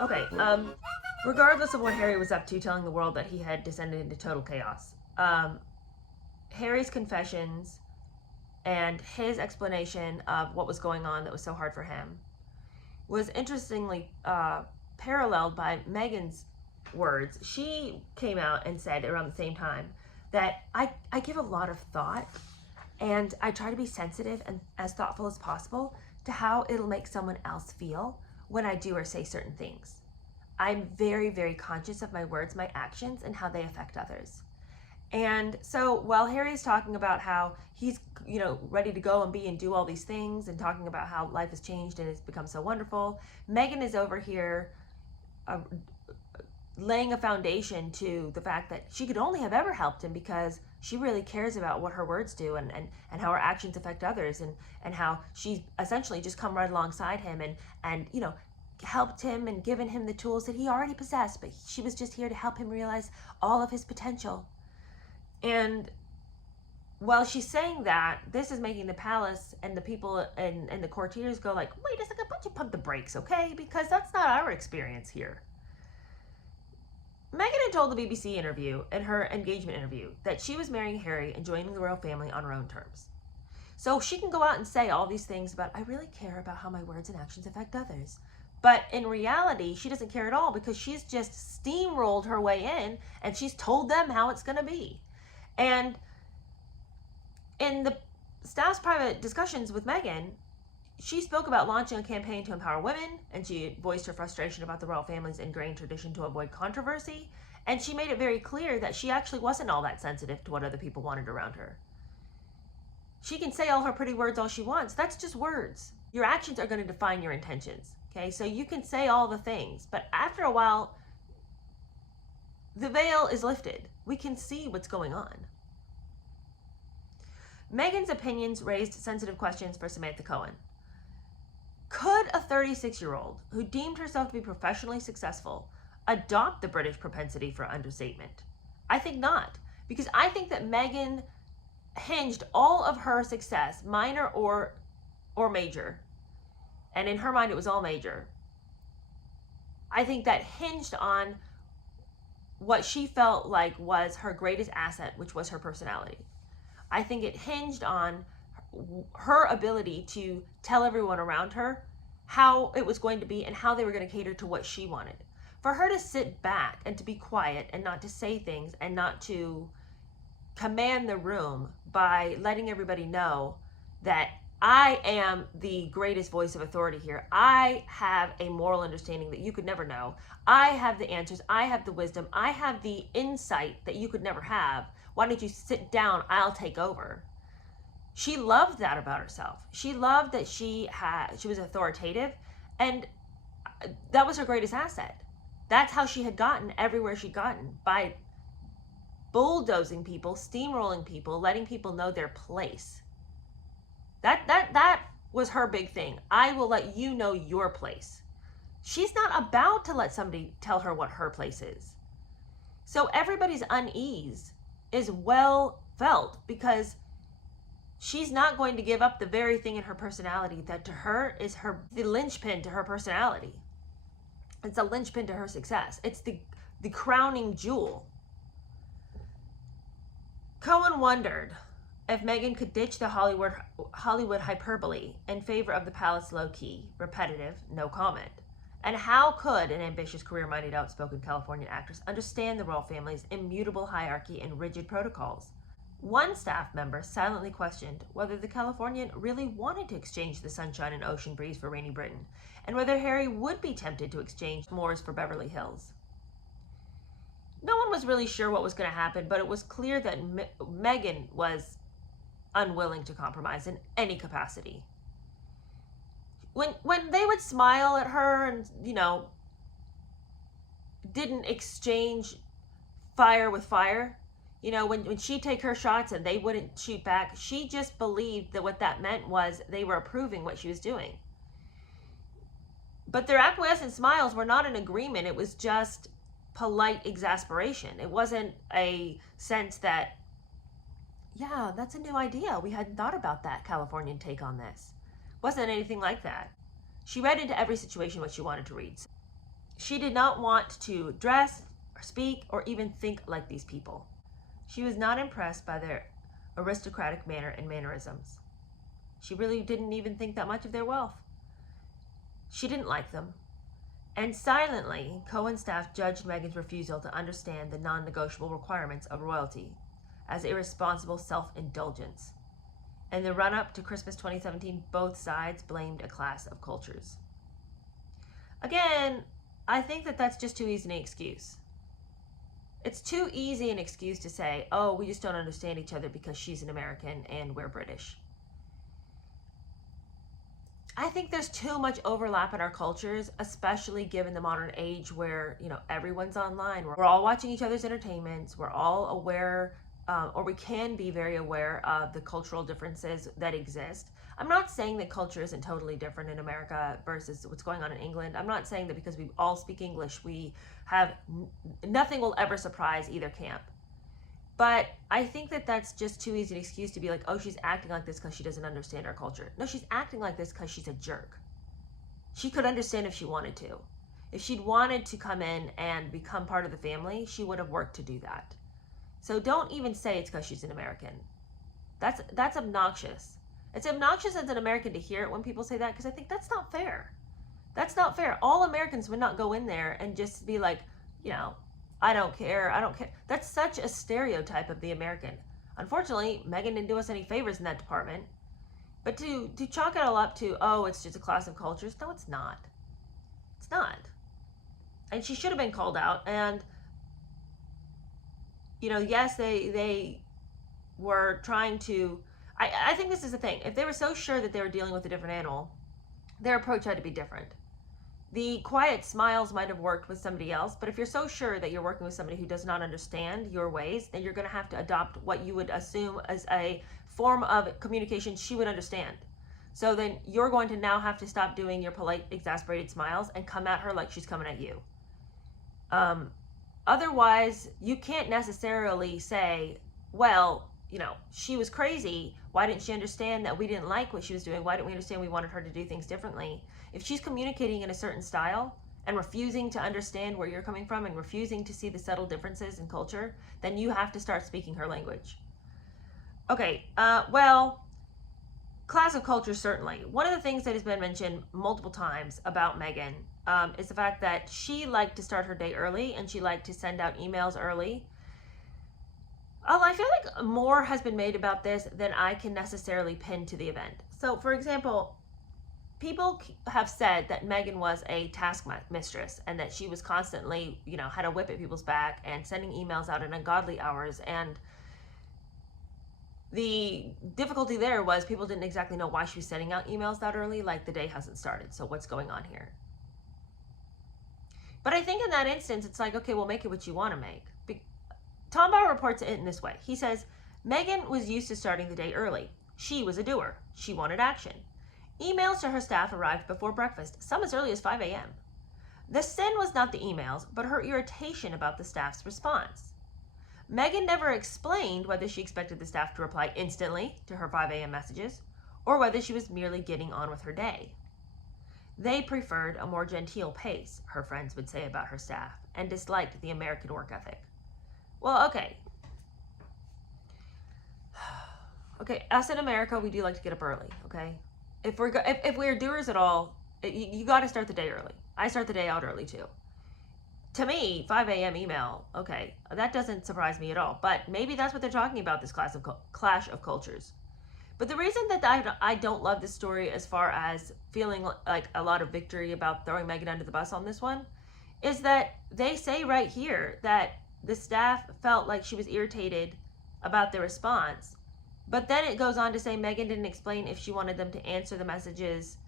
Okay, regardless of what Harry was up to, telling the world that he had descended into total chaos, Harry's confessions and his explanation of what was going on that was so hard for him was interestingly paralleled by Meghan's words. She came out and said around the same time that I give a lot of thought and I try to be sensitive and as thoughtful as possible to how it'll make someone else feel when I do or say certain things. I'm very, very conscious of my words, my actions, and how they affect others. And so while Harry's talking about how he's, ready to go and be and do all these things and talking about how life has changed and it's become so wonderful, Meghan is over here laying a foundation to the fact that she could only have ever helped him because she really cares about what her words do and how her actions affect others and how she's essentially just come right alongside him and helped him and given him the tools that he already possessed, but she was just here to help him realize all of his potential. And while she's saying that, this is making the palace and the people and the courtiers go like, wait a second, why don't you pump the brakes, okay? Because that's not our experience here. Meghan had told the BBC interview, in her engagement interview, that she was marrying Harry and joining the royal family on her own terms. So she can go out and say all these things about, I really care about how my words and actions affect others. But in reality, she doesn't care at all because she's just steamrolled her way in and she's told them how it's going to be. And in the staff's private discussions with Meghan, she spoke about launching a campaign to empower women, and she voiced her frustration about the royal family's ingrained tradition to avoid controversy, and she made it very clear that she actually wasn't all that sensitive to what other people wanted around her. She can say all her pretty words all she wants. That's just words. Your actions are going to define your intentions, okay? So you can say all the things, but after a while, the veil is lifted. We can see what's going on. Meghan's opinions raised sensitive questions for Samantha Cohen. Could a 36-year-old who deemed herself to be professionally successful adopt the British propensity for understatement? I think not, because I think that Meghan hinged all of her success, minor or major, and in her mind it was all major. I think that hinged on what she felt like was her greatest asset, which was her personality. I think it hinged on her ability to tell everyone around her how it was going to be and how they were going to cater to what she wanted. For her to sit back and to be quiet and not to say things and not to command the room by letting everybody know that I am the greatest voice of authority here. I have a moral understanding that you could never know. I have the answers. I have the wisdom. I have the insight that you could never have. Why don't you sit down? I'll take over. She loved that about herself. She loved that she was authoritative, and that was her greatest asset. That's how she had gotten everywhere she'd gotten, by bulldozing people, steamrolling people, letting people know their place. That was her big thing. I will let you know your place. She's not about to let somebody tell her what her place is. So everybody's unease is well felt because she's not going to give up the very thing in her personality that to her is the linchpin to her personality. It's a linchpin to her success. It's the crowning jewel. Cohen wondered if Meghan could ditch the Hollywood hyperbole in favor of the palace low-key, repetitive, no comment. And how could an ambitious, career-minded, outspoken Californian actress understand the royal family's immutable hierarchy and rigid protocols? One staff member silently questioned whether the Californian really wanted to exchange the sunshine and ocean breeze for rainy Britain, and whether Harry would be tempted to exchange moors for Beverly Hills. No one was really sure what was going to happen, but it was clear that Meghan was unwilling to compromise in any capacity. When they would smile at her and, didn't exchange fire with fire, when she'd take her shots and they wouldn't shoot back, she just believed that what that meant was they were approving what she was doing. But their acquiescent smiles were not an agreement. It was just polite exasperation. It wasn't a sense that, yeah, that's a new idea. We hadn't thought about that Californian take on this. Wasn't anything like that. She read into every situation what she wanted to read. She did not want to dress or speak or even think like these people. She was not impressed by their aristocratic manner and mannerisms. She really didn't even think that much of their wealth. She didn't like them. And silently, Cohen staff judged Meghan's refusal to understand the non-negotiable requirements of royalty as irresponsible self-indulgence. In the run-up to Christmas 2017, both sides blamed a clash of cultures. Again, I think that that's just too easy an excuse. It's too easy an excuse to say, oh, we just don't understand each other because she's an American and we're British. I think there's too much overlap in our cultures, especially given the modern age where, everyone's online. We're all watching each other's entertainments. We're all aware, or we can be very aware of the cultural differences that exist. I'm not saying that culture isn't totally different in America versus what's going on in England. I'm not saying that because we all speak English, we have nothing will ever surprise either camp. But I think that that's just too easy an excuse to be like, oh, she's acting like this because she doesn't understand our culture. No, she's acting like this because she's a jerk. She could understand if she wanted to. If she'd wanted to come in and become part of the family, she would have worked to do that. So don't even say it's because she's an American. That's obnoxious. It's obnoxious as an American to hear it when people say that, because I think that's not fair. That's not fair. All Americans would not go in there and just be like, I don't care. That's such a stereotype of the American. Unfortunately, Meghan didn't do us any favors in that department. But to chalk it all up to, oh, it's just a clash of cultures, no, it's not. It's not. And she should have been called out. And, yes, they were trying to... I think this is the thing. If they were so sure that they were dealing with a different animal, their approach had to be different. The quiet smiles might have worked with somebody else, but if you're so sure that you're working with somebody who does not understand your ways, then you're going to have to adopt what you would assume as a form of communication she would understand. So then you're going to now have to stop doing your polite, exasperated smiles and come at her like she's coming at you. Otherwise, you can't necessarily say, well, she was crazy. Why didn't she understand that we didn't like what she was doing? Why didn't we understand we wanted her to do things differently? If she's communicating in a certain style and refusing to understand where you're coming from and refusing to see the subtle differences in culture, then you have to start speaking her language. Okay, clash of culture, certainly. One of the things that has been mentioned multiple times about Meghan is the fact that she liked to start her day early and she liked to send out emails early. I feel like more has been made about this than I can necessarily pin to the event. So, for example, people have said that Meghan was a task mistress and that she was constantly, had a whip at people's back and sending emails out at ungodly hours. And the difficulty there was people didn't exactly know why she was sending out emails that early, like the day hasn't started. So what's going on here? But I think in that instance, it's like, okay, well, make it what you want to make. Tom Bauer reports it in this way. He says, Meghan was used to starting the day early. She was a doer. She wanted action. Emails to her staff arrived before breakfast, some as early as 5 a.m. The sin was not the emails, but her irritation about the staff's response. Meghan never explained whether she expected the staff to reply instantly to her 5 a.m. messages, or whether she was merely getting on with her day. They preferred a more genteel pace, her friends would say about her staff, and disliked the American work ethic. Well, okay. Okay, us in America, we do like to get up early, okay? If we're doers at all, you got to start the day early. I start the day out early too. To me, 5 a.m. email, okay, that doesn't surprise me at all. But maybe that's what they're talking about, this clash of cultures. But the reason that I don't love this story as far as feeling like a lot of victory about throwing Meghan under the bus on this one is that they say right here that the staff felt like she was irritated about the response. But then it goes on to say Meghan didn't explain if she wanted them to answer the messages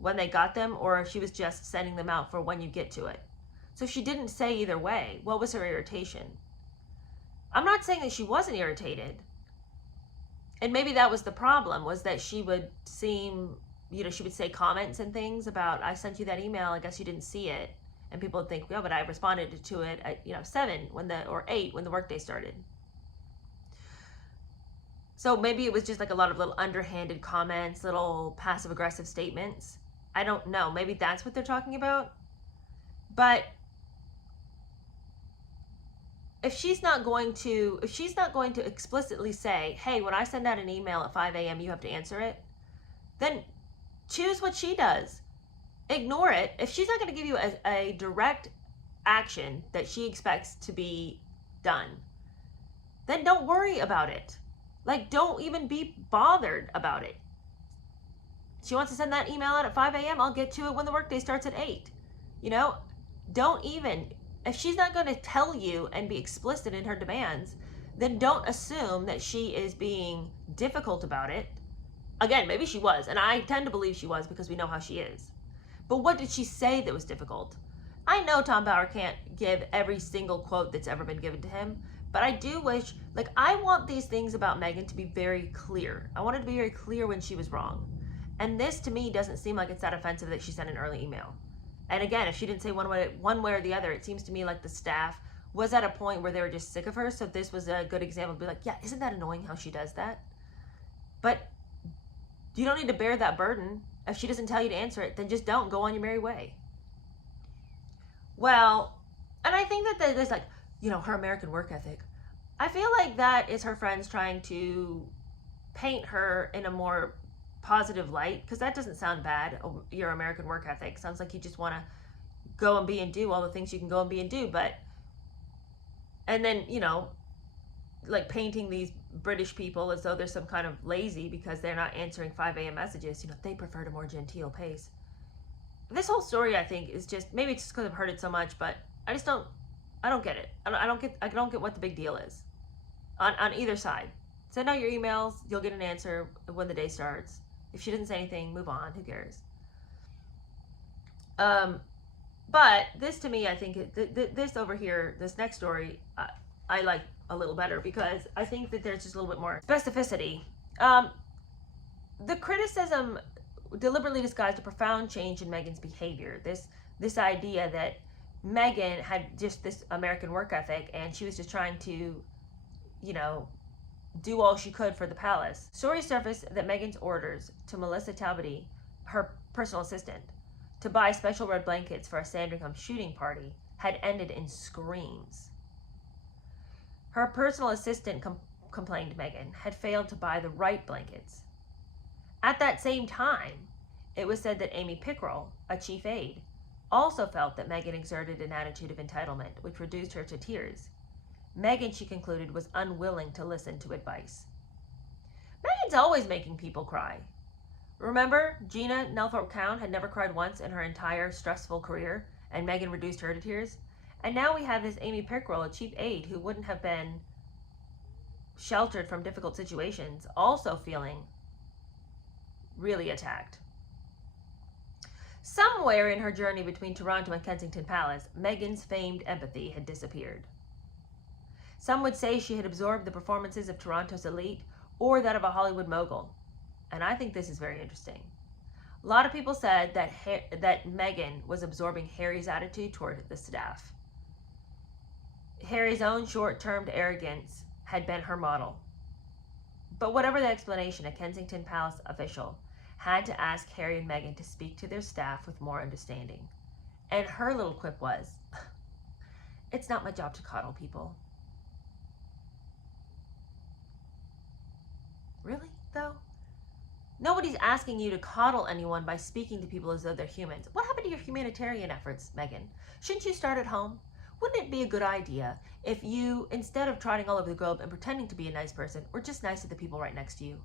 when they got them or if she was just sending them out for when you get to it. So she didn't say either way. What was her irritation? I'm not saying that she wasn't irritated. And maybe that was the problem, was that she would seem, she would say comments and things about, I sent you that email, I guess you didn't see it. And people would think, oh, but I responded to it at 7 or 8 when the workday started. So maybe it was just like a lot of little underhanded comments, little passive aggressive statements. I don't know. Maybe that's what they're talking about. But if she's not going to explicitly say, hey, when I send out an email at 5 a.m., you have to answer it, then choose what she does. Ignore it. If she's not going to give you a direct action that she expects to be done, then don't worry about it. Like, don't even be bothered about it. She wants to send that email out at 5 a.m., I'll get to it when the workday starts at 8. You know, don't even, if she's not going to tell you and be explicit in her demands, then don't assume that she is being difficult about it. Again, maybe she was, and I tend to believe she was because we know how she is. But what did she say that was difficult? I know Tom Bauer can't give every single quote that's ever been given to him, but I do wish, like, I want these things about Meghan to be very clear. I want it to be very clear when she was wrong. And this, to me, doesn't seem like it's that offensive that she sent an early email. And again, if she didn't say one way or the other, it seems to me like the staff was at a point where they were just sick of her. So this was a good example to be like, yeah, isn't that annoying how she does that? But you don't need to bear that burden. If she doesn't tell you to answer it, then just don't. Go on your merry way. Well, and I think that there's like, you know, her American work ethic. I feel like that is her friends trying to paint her in a more positive light, because that doesn't sound bad. Your American work ethic sounds like you just want to go and be and do all the things you can go and be and do. But, and then, you know, like painting these British people as though they're some kind of lazy because they're not answering 5 a.m. messages. You know, they preferred a more genteel pace. This whole story, I think, is just, maybe it's just because I've heard it so much, but I don't get it. I don't get what the big deal is on either side. Send out your emails. You'll get an answer when the day starts. If she doesn't say anything, move on. Who cares? But this, to me, I think this over here, this next story, I like a little better because I think that there's just a little bit more specificity. The criticism deliberately disguised a profound change in Meghan's behavior. This idea that Meghan had just this American work ethic and she was just trying to, you know, do all she could for the palace. Stories surfaced that Meghan's orders to Melissa Talbot, her personal assistant, to buy special red blankets for a Sandringham shooting party had ended in screams. Her personal assistant, complained Meghan, had failed to buy the right blankets. At that same time, it was said that Amy Pickrell, a chief aide, also felt that Meghan exerted an attitude of entitlement, which reduced her to tears. Meghan, she concluded, was unwilling to listen to advice. Meghan's always making people cry. Remember, Gina Nelthorpe-Cowan had never cried once in her entire stressful career, and Meghan reduced her to tears? And now we have this Amy Pickrell, a chief aide who wouldn't have been sheltered from difficult situations, also feeling really attacked. Somewhere in her journey between Toronto and Kensington Palace, Meghan's famed empathy had disappeared. Some would say she had absorbed the performances of Toronto's elite or that of a Hollywood mogul. And I think this is very interesting. A lot of people said that Meghan was absorbing Harry's attitude toward the staff. Harry's own short-term arrogance had been her model. But whatever the explanation, a Kensington Palace official had to ask Harry and Meghan to speak to their staff with more understanding. And her little quip was, "It's not my job to coddle people." Really, though? Nobody's asking you to coddle anyone by speaking to people as though they're humans. What happened to your humanitarian efforts, Meghan? Shouldn't you start at home? Wouldn't it be a good idea if you, instead of trotting all over the globe and pretending to be a nice person, were just nice to the people right next to you?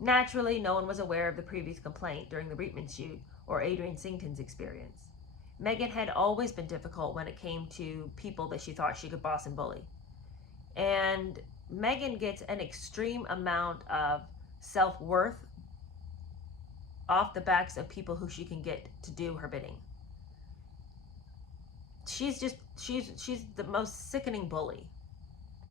Naturally, no one was aware of the previous complaint during the Reitman shoot or Adrian Sington's experience. Meghan had always been difficult when it came to people that she thought she could boss and bully. And Meghan gets an extreme amount of self-worth off the backs of people who she can get to do her bidding. She's the most sickening bully.